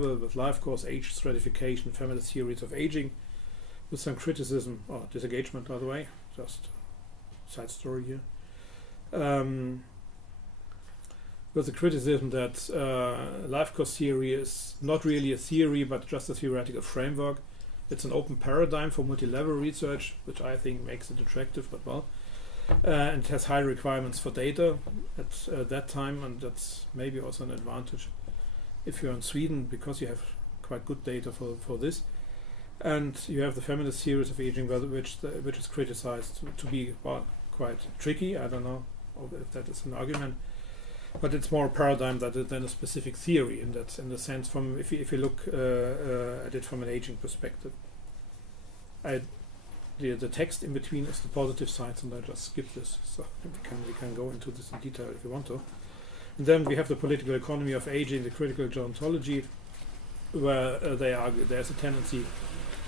with life course, age stratification, feminist theories of aging, with some criticism or disengagement, by the way, just side story here. With the criticism that life course theory is not really a theory but just a theoretical framework. It's an open paradigm for multi-level research, which I think makes it attractive, but well. And it has high requirements for data at that time, and that's maybe also an advantage if you're in Sweden, because you have quite good data for this. And you have the feminist theories of aging, which is criticized to be, well, quite tricky. I don't know if that is an argument, but it's more a paradigm than a specific theory in the sense. From if you look at it from an aging perspective, the text in between is the positive sides, and I just skip this, so we can go into this in detail if you want to. And then we have the political economy of aging, the critical gerontology, where they argue there's a tendency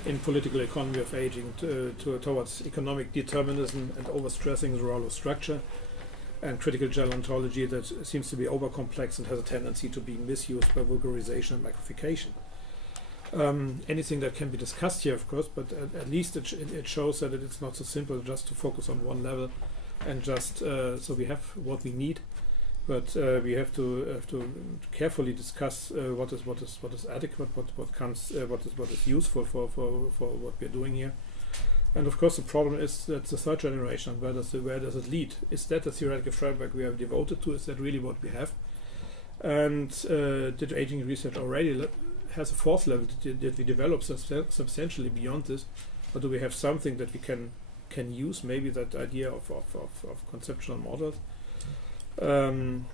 in political economy of aging towards economic determinism and overstressing the role of structure, and critical gerontology that seems to be overcomplex and has a tendency to be misused by vulgarization and magnification. Anything that can be discussed here, of course, but at least it shows that it's not so simple just to focus on one level and just so we have what we need, but we have to carefully discuss what is adequate, what is useful for what we're doing here. And of course, the problem is that the third generation, where does it lead? Is that a theoretical framework we are devoted to? Is that really what we have? And did aging research already has a fourth level? Did we develop substantially beyond this, or do we have something that we can use? Maybe that idea of conceptual models that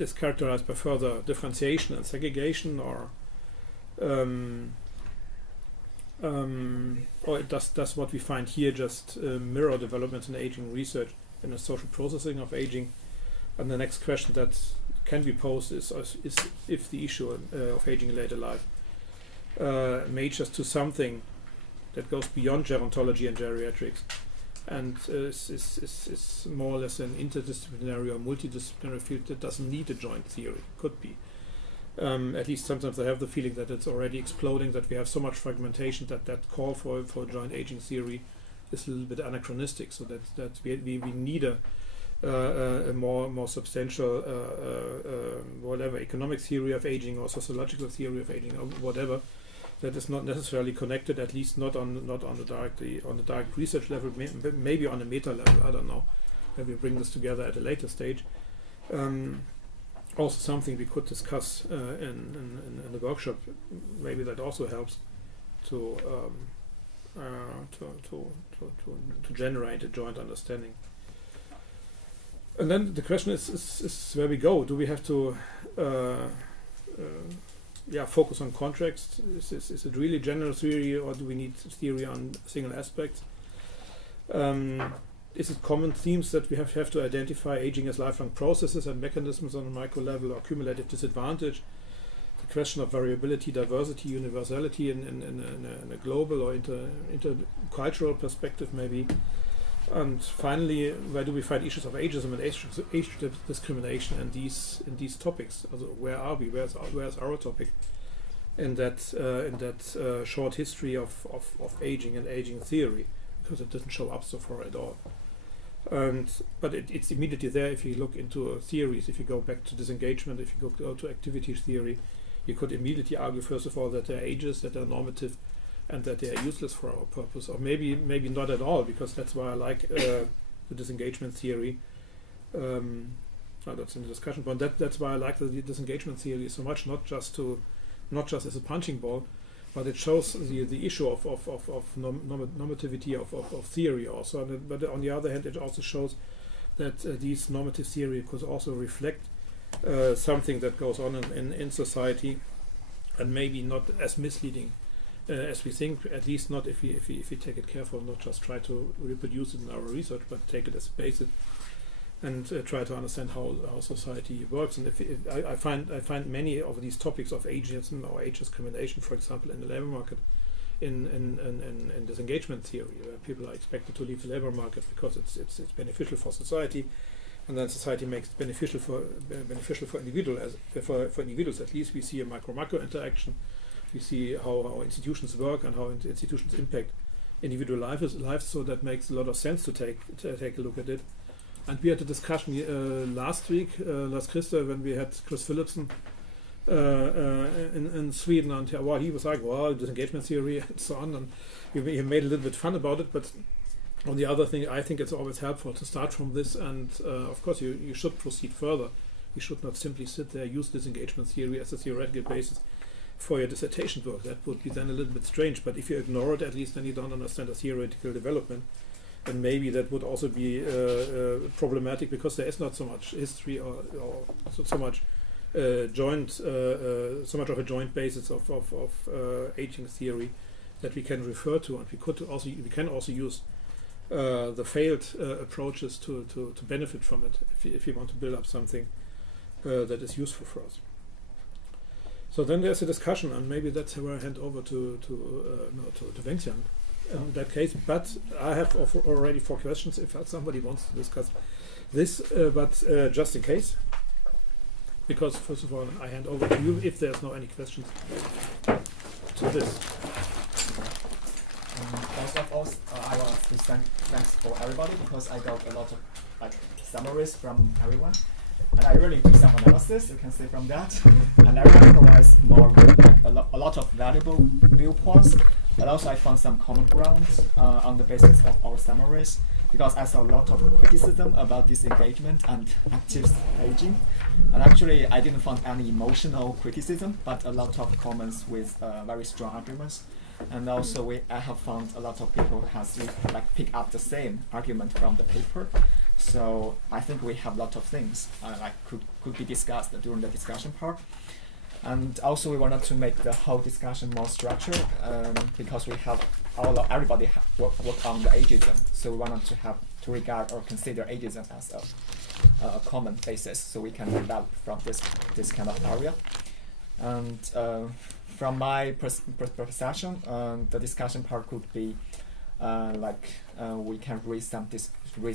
is characterized by further differentiation and segregation, or does what we find here just mirror developments in aging research and the social processing of aging? And the next question that can be posed is if the issue of aging in later life majors to something that goes beyond gerontology and geriatrics, and is more or less an interdisciplinary or multidisciplinary field that doesn't need a joint theory. Could be. At least sometimes I have the feeling that it's already exploding, that we have so much fragmentation that call for joint aging theory is a little bit anachronistic, so that we need a more substantial whatever economic theory of aging or sociological theory of aging or whatever that is not necessarily connected, at least not on the direct research level, maybe on a meta level. I don't know. Maybe we bring this together at a later stage. Also something we could discuss in the workshop. Maybe that also helps to generate a joint understanding. And then the question is where we go. Do we have to focus on contracts? Is it really general theory, or do we need theory on single aspects? Is it common themes that we have to identify aging as lifelong processes and mechanisms on a micro level, or cumulative disadvantage? The question of variability, diversity, universality in a global or intercultural perspective, maybe. And finally, where do we find issues of ageism and age discrimination in these topics? Also, where are we? Where's our topic in that short history of aging and aging theory? Because it doesn't show up so far at all. But it's immediately there if you look into theories. If you go back to disengagement, if you go to activity theory, you could immediately argue, first of all, that they're ages, that they're normative, and that they are useless for our purpose, or maybe not at all, because that's why I like the disengagement theory. That's in the discussion point. That's why I like the disengagement theory so much, not just as a punching ball, but it shows the issue of normativity of theory also. But on the other hand, it also shows that these normative theory could also reflect something that goes on in society, and maybe not as misleading as we think, at least not if we take it careful, not just try to reproduce it in our research, but take it as a basis and try to understand how society works. And I find many of these topics of ageism or age discrimination, for example, in the labor market, in disengagement theory, where people are expected to leave the labor market because it's beneficial for society, and then society makes it beneficial for individuals. At least we see a macro interaction. We see how institutions work and how institutions impact individual lives. So that makes a lot of sense to take a look at it. And we had a discussion last Christmas, when we had Chris Philipson in Sweden, and he was like, well, disengagement theory and so on, and he made a little bit fun about it. But on the other thing, I think it's always helpful to start from this, and of course you should proceed further. You should not simply sit there, use disengagement theory as a theoretical basis for your dissertation work. That would be then a little bit strange, but if you ignore it, at least then you don't understand the theoretical development. And maybe that would also be problematic, because there is not so much history or so much so much of a joint basis of aging theory that we can refer to, and we can also use the failed approaches to benefit from it if you want to build up something that is useful for us. So then there's a discussion, and maybe that's where I hand over to Wenxian in that case. But I have already 4 questions if somebody wants to discuss this, but just in case. Because first of all, I hand over to you if there's no any questions to this. First of all, I want to thanks for everybody, because I got a lot of summaries from everyone, and I really do some analysis. You can see from that, and everyone provides more a lot of valuable viewpoints. But also, I found some common ground on the basis of our summaries, because I saw a lot of criticism about disengagement and active aging. And actually, I didn't find any emotional criticism, but a lot of comments with very strong arguments. And also, I have found a lot of people has pick up the same argument from the paper. So I think we have a lot of things could be discussed during the discussion part. And also, we wanted to make the whole discussion more structured, because we have everybody work on the ageism. So we wanted to regard or consider ageism as a common basis, so we can develop from this kind of area. And from my perception, the discussion part could be we can raise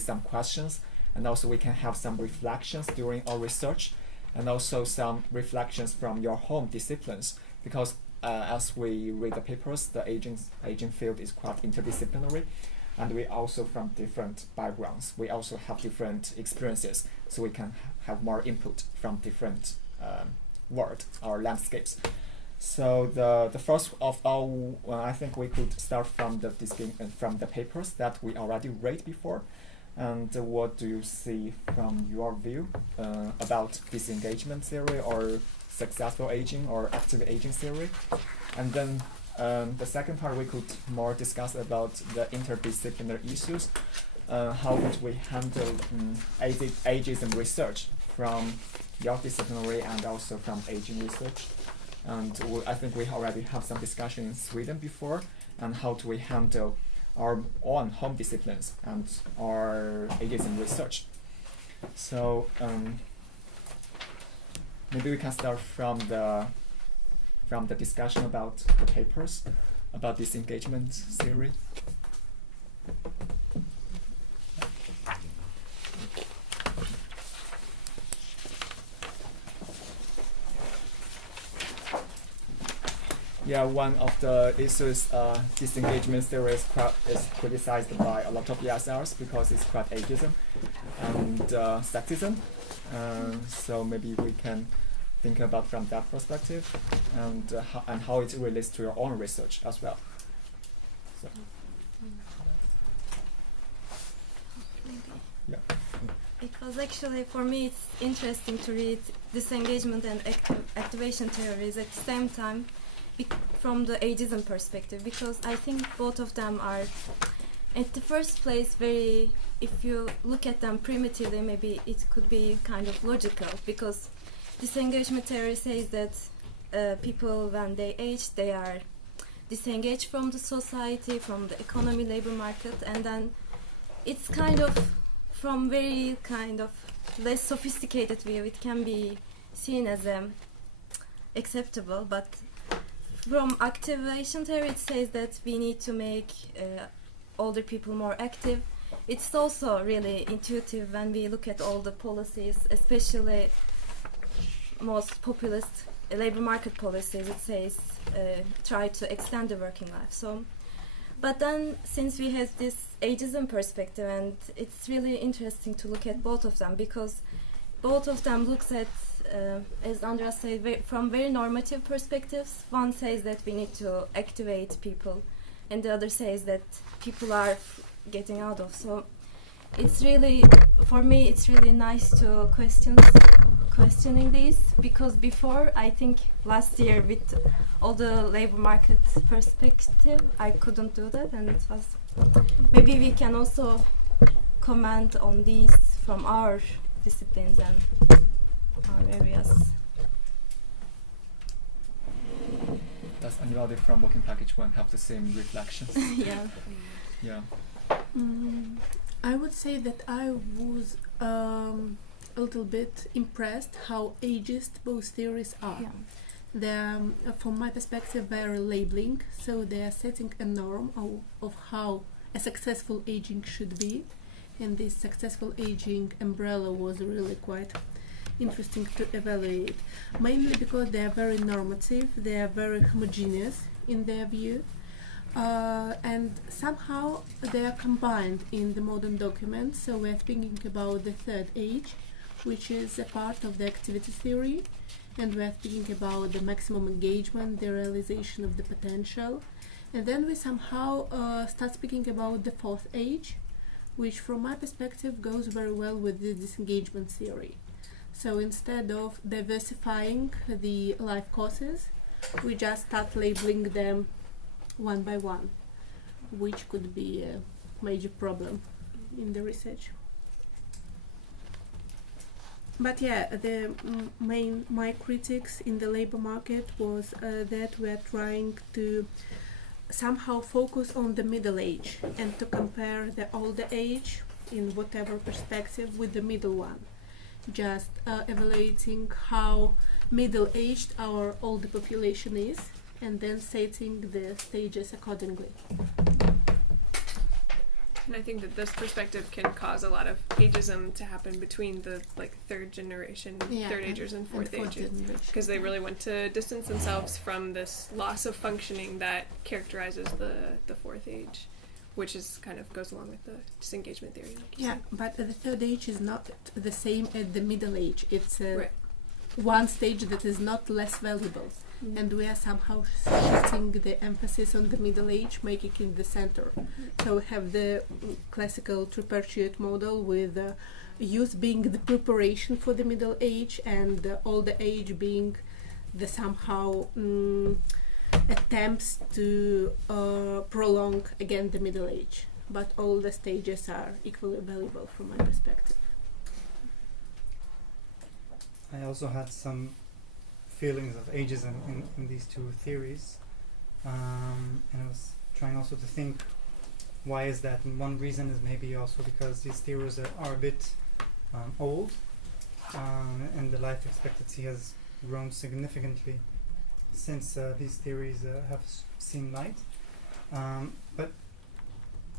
some questions, and also we can have some reflections during our research, and also some reflections from your home disciplines, because as we read the papers, the aging field is quite interdisciplinary, and we also from different backgrounds. We also have different experiences, so we can have more input from different world or landscapes. So the first of all, I think we could start from the papers that we already read before. And what do you see from your view about disengagement theory or successful aging or active aging theory? And then the second part, we could more discuss about the interdisciplinary issues. How would we handle ageism research from your disciplinary and also from aging research? And I think we already have some discussion in Sweden before, and how do we handle our own home disciplines and our ageism research. So maybe we can start from the discussion about the papers, about this engagement theory. Yeah, one of the issues, disengagement theory is criticized by a lot of ESRs because it's quite ageism and sexism. So maybe we can think about from that perspective, and how it relates to your own research as well. So. Yeah. It was actually, for me, it's interesting to read disengagement and activation theories at the same time, from the ageism perspective, because I think both of them are, at the first place, very, if you look at them primitively, maybe it could be kind of logical, because disengagement theory says that people, when they age, they are disengaged from the society, from the economy, labor market, and then it's kind of, from very kind of less sophisticated view, it can be seen as acceptable, but from activation theory, it says that we need to make older people more active, it's also really intuitive when we look at all the policies, especially most populist labor market policies. It says try to extend the working life. So, but then since we have this ageism perspective, and it's really interesting to look at both of them, because both of them looks at, as Andreas said, from very normative perspectives. One says that we need to activate people, and the other says that people are getting out of. So it's really, for me, it's really nice to questioning these, because before, I think last year with all the labor market perspective, I couldn't do that, and it was, maybe we can also comment on these from our disciplines and our areas. Does anybody from Working Package 1 have the same reflections? Yeah. Yeah. I would say that I was a little bit impressed how ageist both theories are. Yeah. They're, from my perspective, very labeling, so they are setting a norm of how a successful aging should be, and this successful aging umbrella was really quite interesting to evaluate, mainly because they are very normative, they are very homogeneous in their view, and somehow they are combined in the modern document. So we're thinking about the third age, which is a part of the activity theory, and we're thinking about the maximum engagement, the realization of the potential, and then we somehow start speaking about the fourth age, which from my perspective goes very well with the disengagement theory. So instead of diversifying the life courses, we just start labeling them one by one, which could be a major problem in the research. But yeah, the my critics in the labor market was that we're trying to somehow focus on the middle age and to compare the older age in whatever perspective with the middle one, just evaluating how middle-aged our older population is, and then setting the stages accordingly. And I think that this perspective can cause a lot of ageism to happen between the third generation, third agers and fourth agers, because they really want to distance themselves from this loss of functioning that characterizes the fourth age, which is kind of goes along with the disengagement theory. Yeah, but the third age is not the same as the middle age. It's Right. one stage that is not less valuable. And we are somehow shifting the emphasis on the middle age, making it in the center. So we have the classical tripartite model with youth being the preparation for the middle age, and the older age being the somehow attempts to prolong again the middle age. But all the stages are equally valuable from my perspective. I also had some feelings of ageism in these two theories, and I was trying also to think, why is that? And one reason is maybe also because these theories are a bit old, and the life expectancy has grown significantly since these theories have seen light. But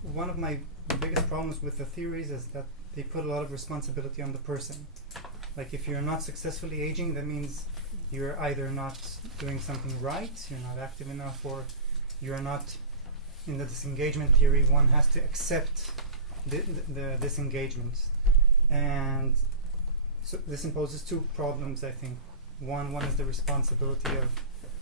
one of my biggest problems with the theories is that they put a lot of responsibility on the person. Like, if you're not successfully aging, that means you're either not doing something right, you're not active enough, or you're not, in the disengagement theory, one has to accept the disengagement. And so this imposes two problems, I think. One is the responsibility of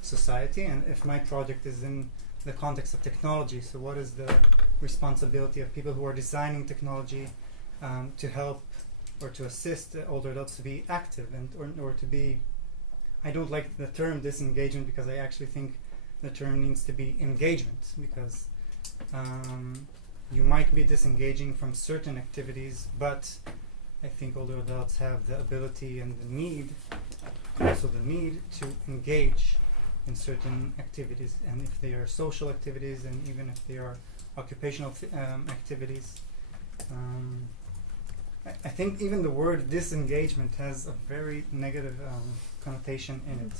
society, and if my project is in the context of technology, so what is the responsibility of people who are designing technology to help or to assist older adults to be active and or to be, I don't like the term disengagement, because I actually think the term needs to be engagement, because you might be disengaging from certain activities, but I think older adults have the ability and the need, also the need to engage in certain activities, and if they are social activities and even if they are occupational activities. I think even the word disengagement has a very negative connotation in it.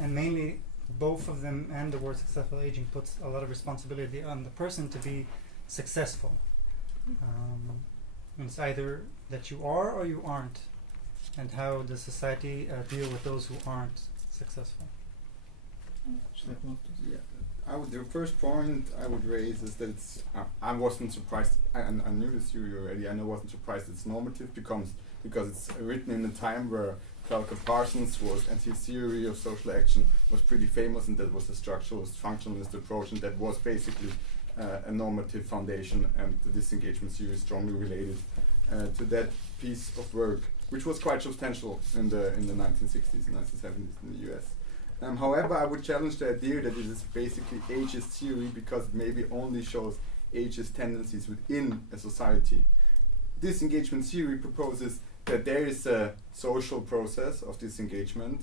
And mainly both of them and the word successful aging puts a lot of responsibility on the person to be successful. It's either that you are or you aren't, and how does society deal with those who aren't successful? Yeah, the first point I would raise is that it's, I wasn't surprised. I knew this theory already. I wasn't surprised it's normative because it's written in a time where Clark Parsons and his theory of social action was pretty famous, and that was the structuralist, functionalist approach, and that was basically a normative foundation, and the disengagement theory is strongly related to that piece of work, which was quite substantial in the 1960s and 1970s in the US. However, I would challenge the idea that it is basically ageist theory because it maybe only shows ageist tendencies within a society. Disengagement theory proposes that there is a social process of disengagement,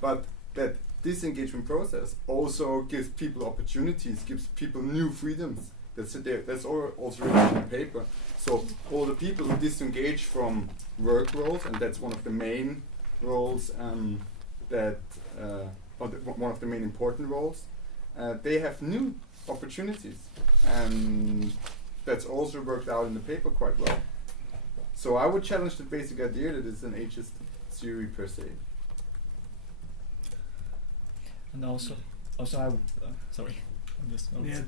but that disengagement process also gives people opportunities, gives people new freedoms. That's also written in the paper. So all the people who disengage from work roles, and that's one of the main roles one of the main important roles, they have new opportunities, and that's also worked out in the paper quite well. So I would challenge the basic idea that it's an ageist theory per se. And also I would, sorry.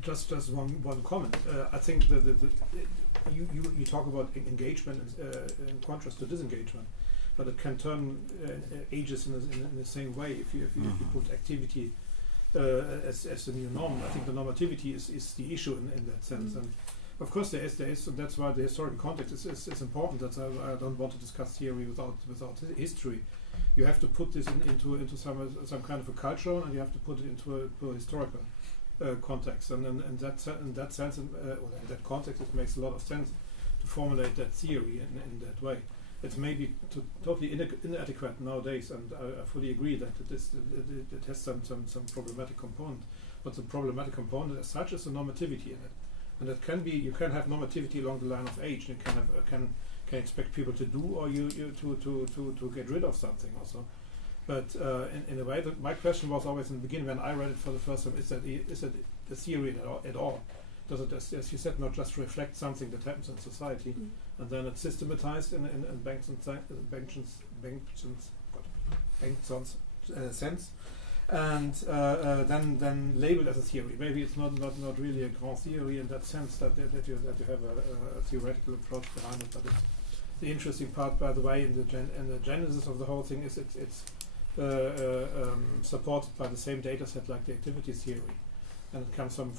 Just one comment. I think you talk about engagement in contrast to disengagement, but it can turn ages in the same way if you put activity as the new norm. I think the normativity is the issue in that sense. And of course there is, and that's why the historical context is important. That's I don't want to discuss theory without history. You have to put this into some kind of a culture, and you have to put it into a historical context. And then in that sense, or in that context, it makes a lot of sense to formulate that theory in that way. It's maybe totally inadequate nowadays, and I fully agree that it has some problematic component. But the problematic component as such is the normativity in it, and it can be, you can have normativity along the line of age. You can expect people to do, or you to get rid of something also. But in a way, my question was always in the beginning when I read it for the first time: is that the theory at all? Does it, as you said, not just reflect something that happens in society, and then it's systematized in Bengtsson's sense, and then labeled as a theory? Maybe it's not really a grand theory in that sense that you have a theoretical approach behind it. But it's the interesting part, by the way, in the genesis of the whole thing is it's supported by the same data set like the activity theory. And it comes from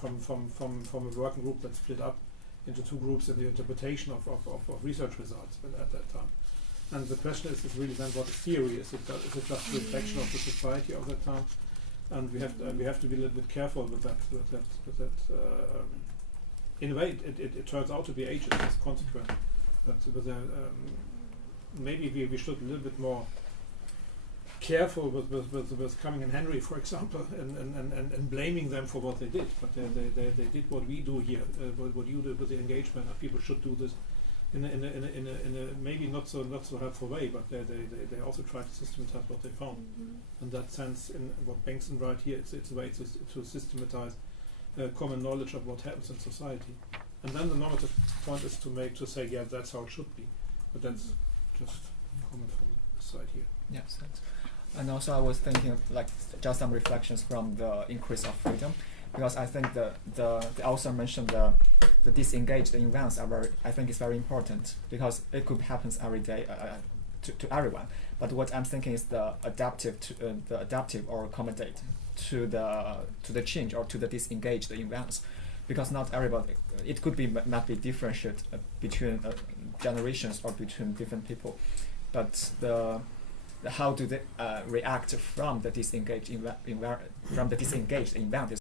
a working group that split up into two groups in the interpretation of research results at that time. And the question is really then what is theory? Is it just a reflection of the society of that time? And we have to be a little bit careful with that. In a way, it turns out to be ageist as a consequence. But maybe we should a little bit more careful with Cumming and Henry, for example, and blaming them for what they did. But they did what we do here, what you did with the engagement. And people should do this in a maybe not so helpful way, but they also try to systematize what they found. In that sense, in what Bengtsson writes here, it's a way to systematize common knowledge of what happens in society. And then the normative point is to say, yeah, that's how it should be. But that's just a comment from the side here. Yes, thanks. And also I was thinking of just some reflections from the increase of freedom, because I think the author mentioned the disengaged events I think it's very important, because it could happen every day to everyone. But what I'm thinking is the adaptive or accommodate to the change or to the disengaged events, because not everybody, it could be not be differentiated between generations or between different people, but how do they react from the disengaged event